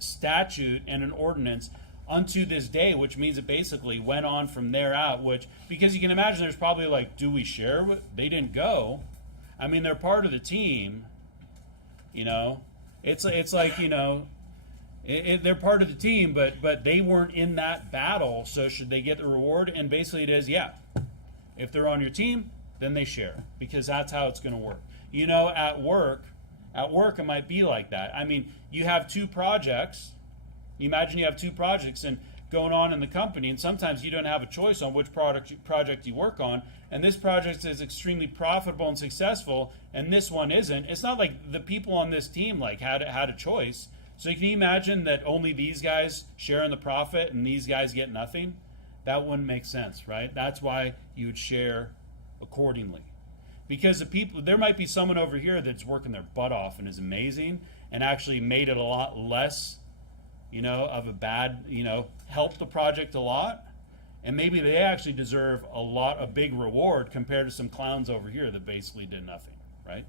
statute and an ordinance unto this day, which means it basically went on from there out. Because you can imagine, there's probably like, do we share? They didn't go. They're part of the team. It's like they're part of the team, but they weren't in that battle. So should they get the reward? And basically, it is if they're on your team, then they share, because that's how it's going to work. At work, it might be like that. You have two projects. You imagine you have two projects and going on in the company, and sometimes you don't have a choice on which project you work on, and this project is extremely profitable and successful, and this one isn't. It's not like the people on this team had a choice. So can you imagine that only these guys share in the profit and these guys get nothing? That wouldn't make sense, right? That's why you would share accordingly. Because there might be someone over here that's working their butt off and is amazing and actually made it a lot less, of a bad, helped the project a lot. And maybe they actually deserve a big reward compared to some clowns over here that basically did nothing, right?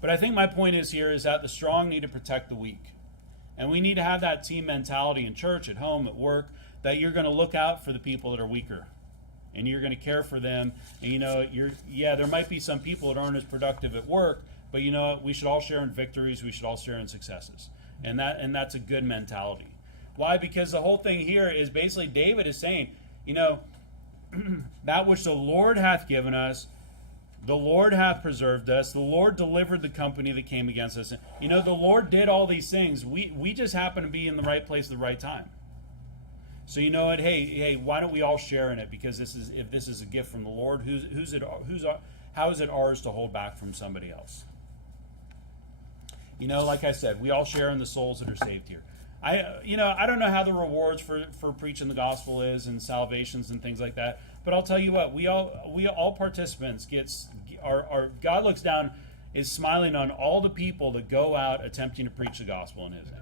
But I think my point is that the strong need to protect the weak. And we need to have that team mentality in church, at home, at work, that you're going to look out for the people that are weaker. And you're going to care for them. And there might be some people that aren't as productive at work, but we should all share in victories, we should all share in successes. And that's a good mentality. Why? Because the whole thing here is basically David is saying, that which the Lord hath given us, the Lord hath preserved us. The Lord delivered the company that came against us. The Lord did all these things. We just happen to be in the right place at the right time. So you know what? Hey, why don't we all share in it? Because if this is a gift from the Lord, how is it ours to hold back from somebody else? Like I said, we all share in the souls that are saved here. I don't know how the rewards for preaching the gospel is and salvations and things like that. But I'll tell you what, we all participants God looks down, is smiling on all the people that go out attempting to preach the gospel in His name.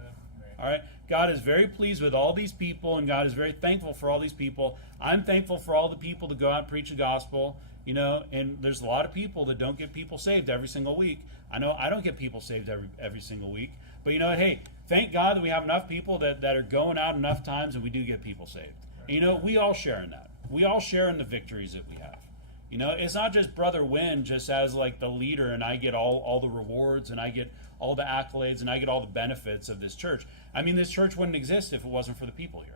All right, God is very pleased with all these people, and God is very thankful for all these people. I'm thankful for all the people that go out and preach the gospel. And there's a lot of people that don't get people saved every single week. I know I don't get people saved every single week. But hey, thank God that we have enough people that are going out enough times, and we do get people saved. And, we all share in that. We all share in the victories that we have. It's not just Brother Wynn just as like the leader, and I get all the rewards, and I get all the accolades, and I get all the benefits of this church. This church wouldn't exist if it wasn't for the people here.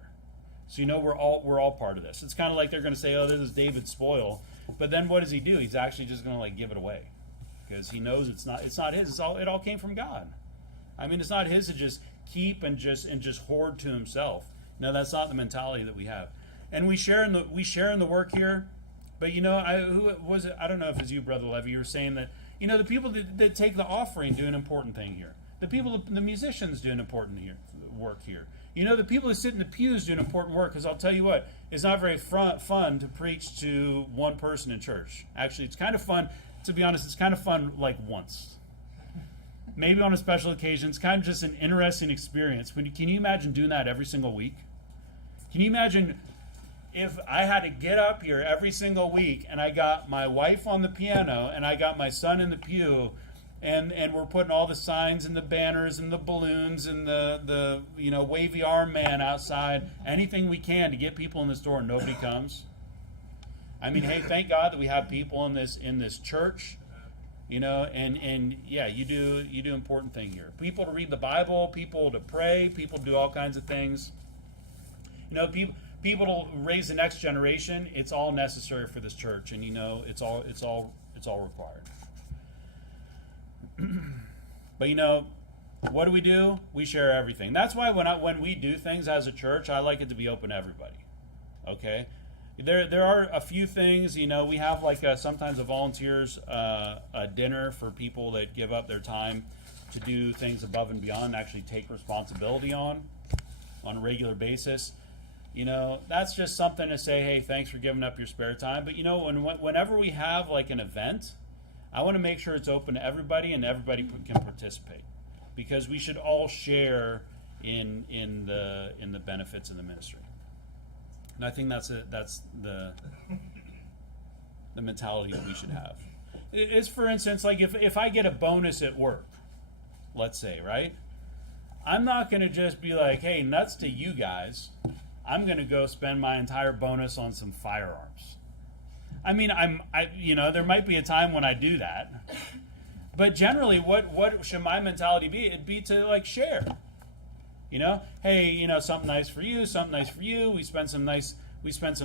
So we're all part of this. It's kind of like they're going to say, "Oh, this is David's spoil," but then what does he do? He's actually just going to give it away, because he knows it's not his. It all came from God. It's not his to just keep and just hoard to himself. No, that's not the mentality that we have. And we share in the work here. But who was it? I don't know if it's you, Brother Levy. You were saying that the people that take the offering do an important thing here. The musicians do an important work here. The people that sit in the pews do an important work. Because I'll tell you what, it's not very fun to preach to one person in church. Actually, it's kind of fun. To be honest, it's kind of fun like once. Maybe on a special occasion. It's kind of just an interesting experience. Can you imagine doing that every single week? Can you imagine if I had to get up here every single week, and I got my wife on the piano, and I got my son in the pew, and we're putting all the signs and the banners and the balloons and the wavy arm man outside, anything we can to get people in this door, and nobody comes? Hey, thank God that we have people in this church, and yeah, you do important thing here. People to read the Bible, people to pray, people to do all kinds of things. People to raise the next generation. It's all necessary for this church, and it's all required. But what do? We share everything. That's why when we do things as a church, I like it to be open to everybody. Okay, there are a few things. We have like sometimes a volunteers a dinner for people that give up their time to do things above and beyond, actually take responsibility on a regular basis. That's just something to say, hey, thanks for giving up your spare time. But whenever we have like an event, I want to make sure it's open to everybody and everybody can participate, because we should all share in the benefits of the ministry. And I think that's the mentality that we should have. Is, for instance, like if I get a bonus at work, let's say, right? I'm not going to just be like, hey, nuts to you guys. I'm going to go spend my entire bonus on some firearms. I mean, there might be a time when I do that, but generally, what should my mentality be? It'd be to like share. Hey, something nice for you, something nice for you. We spend some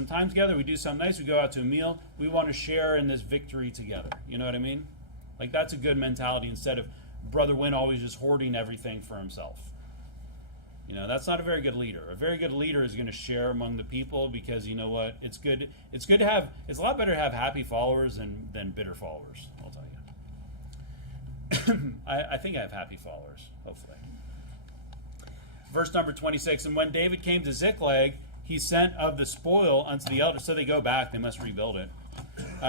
time together. We do something nice. We go out to a meal. We want to share in this victory together. You know what I mean? Like, that's a good mentality instead of Brother Wynn always just hoarding everything for himself. That's not a very good leader. A very good leader is going to share among the people, because you know what? It's good to have. It's a lot better to have happy followers than bitter followers. I'll tell you. I think I have happy followers, hopefully. Verse number 26. And when David came to Ziklag, he sent of the spoil unto the elders. So they go back; they must rebuild it.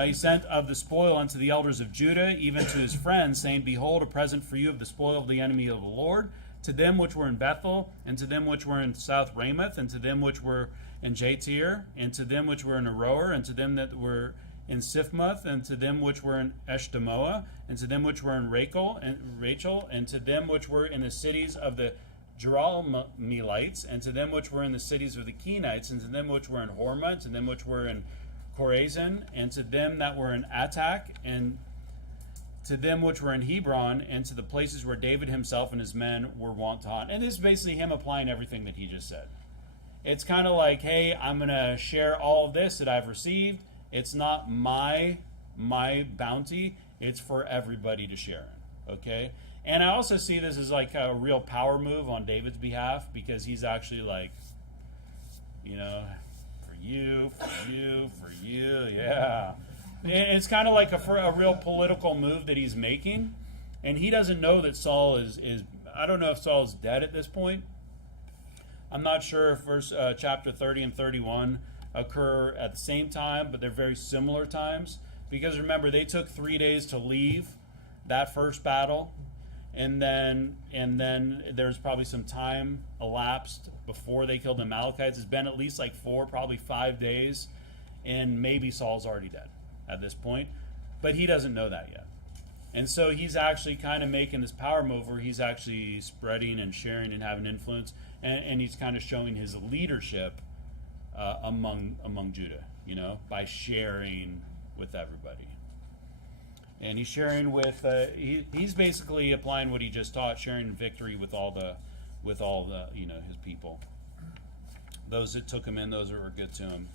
He sent of the spoil unto the elders of Judah, even to his friends, saying, Behold, a present for you of the spoil of the enemy of the Lord. To them which were in Bethel, and to them which were in South Ramoth, and to them which were in Jatir, and to them which were in Aroer, and to them that were in Siphmoth, and to them which were in Eshtemoa, and to them which were in Rachel, and to them which were in the cities of the Jerahmeelites, and to them which were in the cities of the Kenites, and to them which were in Hormah, and to them which were in Chorazin, and to them that were in Attack, and to them which were in Hebron, and to the places where David himself and his men were wont to haunt. And this is basically him applying everything that he just said. It's kind of like, hey, I'm going to share all of this that I've received. It's not my bounty. It's for everybody to share in, okay? And I also see this as like a real power move on David's behalf, because he's actually like, for you, yeah. It's kind of like a real political move that he's making, and he doesn't know that Saul is. I don't know if Saul is dead at this point. I'm not sure if chapter 30 and 31 occur at the same time, but they're very similar times. Because remember, they took 3 days to leave that first battle, and then there's probably some time elapsed before they killed the Amalekites. It's been at least like 4, probably 5 days, and maybe Saul's already dead at this point, but he doesn't know that yet. And so he's actually kind of making this power move where he's actually spreading and sharing and having influence, and he's kind of showing his leadership among Judah, by sharing with everybody. And he's sharing with he's basically applying what he just taught, sharing victory with all the his people, those that took him in, those that were good to him.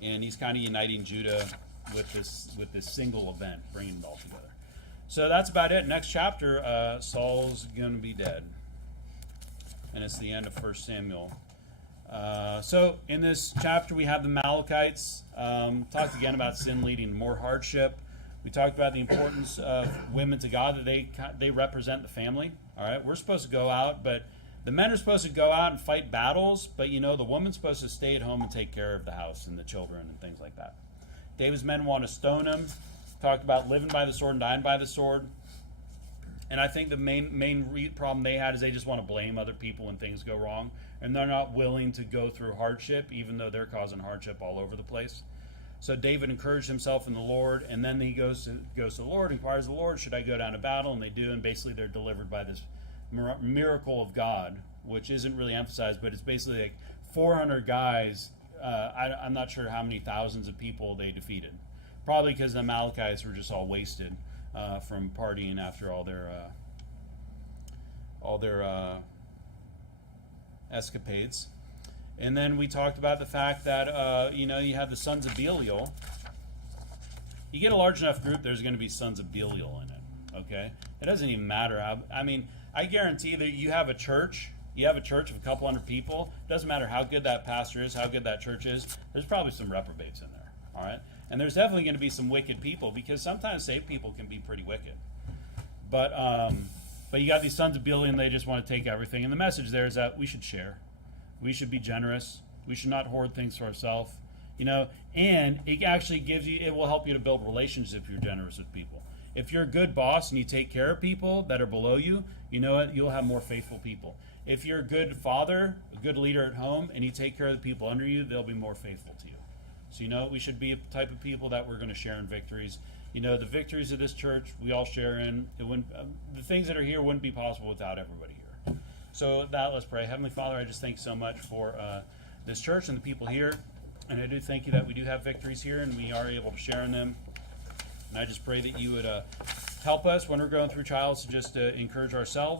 And he's kind of uniting Judah with this single event, bringing it all together. So that's about it. Next chapter, Saul's going to be dead, and it's the end of 1 Samuel. So in this chapter, we have the Amalekites. Talked again about sin leading to more hardship. We talked about the importance of women to God, that they represent the family. All right, we're supposed to go out, but the men are supposed to go out and fight battles, but the woman's supposed to stay at home and take care of the house and the children and things like that. David's men want to stone him. Talked about living by the sword and dying by the sword. And I think the main problem they had is they just want to blame other people when things go wrong, and they're not willing to go through hardship, even though they're causing hardship all over the place. So David encouraged himself in the Lord, and then he goes to the Lord, inquires the Lord, should I go down to battle? And they do, and basically they're delivered by this miracle of God, which isn't really emphasized, but it's basically like 400 guys. I'm not sure how many thousands of people they defeated. Probably because the Amalekites were just all wasted. from partying after all their escapades. And then we talked about the fact that you have the sons of Belial. You get a large enough group, there's going to be sons of Belial in it. Okay, it doesn't even matter how. I mean, I guarantee that you have a church. You have a church of a couple hundred people. It doesn't matter how good that pastor is, how good that church is. There's probably some reprobates in there. All right, and there's definitely going to be some wicked people, because sometimes saved people can be pretty wicked. But you got these sons of Belial, and they just want to take everything. And the message there is that we should share. We should be generous. We should not hoard things for ourselves. And it actually it will help you to build relationships if you're generous with people. If you're a good boss and you take care of people that are below you, you know what? You'll have more faithful people. If you're a good father, a good leader at home, and you take care of the people under you, they'll be more faithful to you. So, we should be a type of people that we're going to share in victories. The victories of this church, we all share in. It wouldn't, the things that are here wouldn't be possible without everybody here. So let's pray. Heavenly Father, I just thank you so much for this church and the people here. And I do thank you that we do have victories here and we are able to share in them. And I just pray that you would help us when we're going through trials to just encourage ourselves.